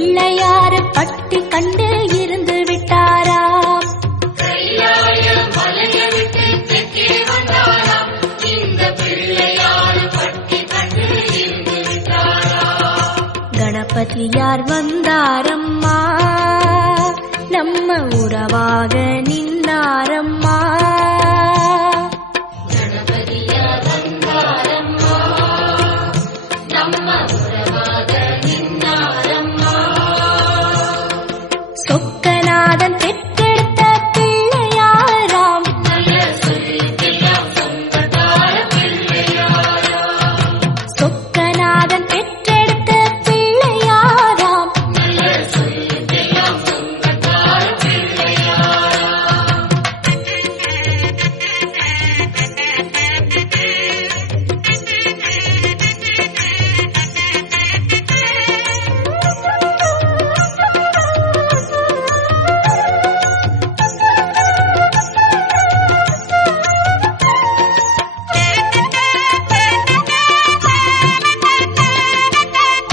பிள்ளையாறு பட்டி கண்டு இருந்து விட்டாராம். கணபதியார் வந்தாரம்மா, நம்ம உறவாக நின்னாரம்மா. கணபதியார் வந்தாரம்மா, நம்ம உறவாக நின்னாரம்மா. சொக்கநாதன் பெற்றெடுத்த பிள்ளையாராம், சொக்கநாதன் பெற்றெடுத்த பிள்ளையாராம்.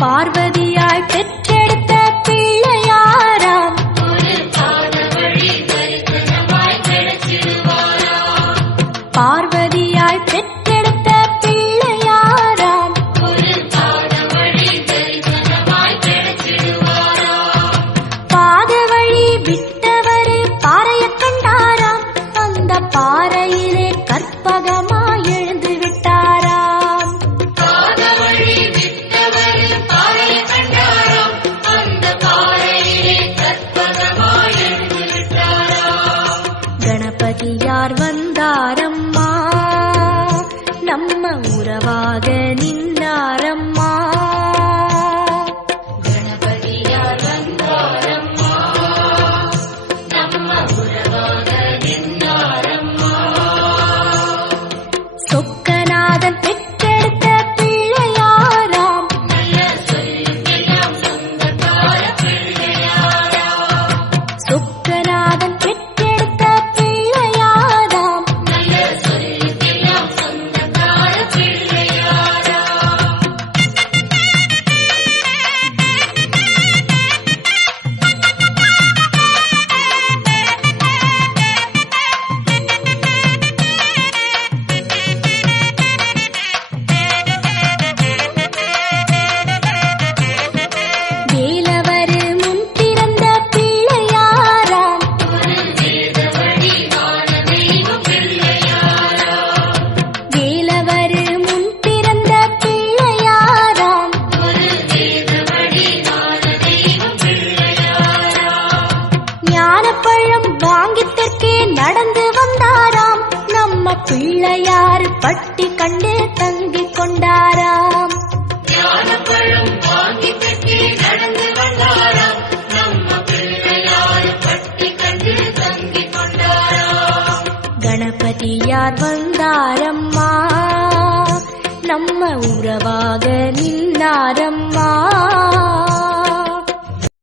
பார்வதியாய் பெற்றெடுத்த பிள்ளையாராம், பார்வதியாய் பெற்றெடுத்த பிள்ளையாராம். பாத வழி விட்டவரு பாறையக் கண்டாராம், அந்த பாறையிலே கற்பகமாய் எழுந்து விட்டாராம். கணபதியார் வந்தாரம்மா, நம்ம உறவாக நின்னாரம்மா. கணபதியார் வந்தாரம்மா, நம்ம உறவாக நின்னாரம்மா. சொக்கநாதன் பெற்றெடுத்த பிள்ளையாராம், சொக்கநாதன் பெற்றெடுத்த பிள்ளையாராம். வேலவரு முன் பிறந்த பிள்ளையாராம், வேலவரு முன் பிறந்த பிள்ளையாராம். ஞானப்பழம் வாங்கி தெற்கே நடந்து வந்தாராம், நம்ம பிள்ளையாறு பட்டி கண்டு தங்கிக் கொண்டாராம். கணபதியார் வந்தாரம்மா, நம்ம உறவாக நின்னாரம்மா.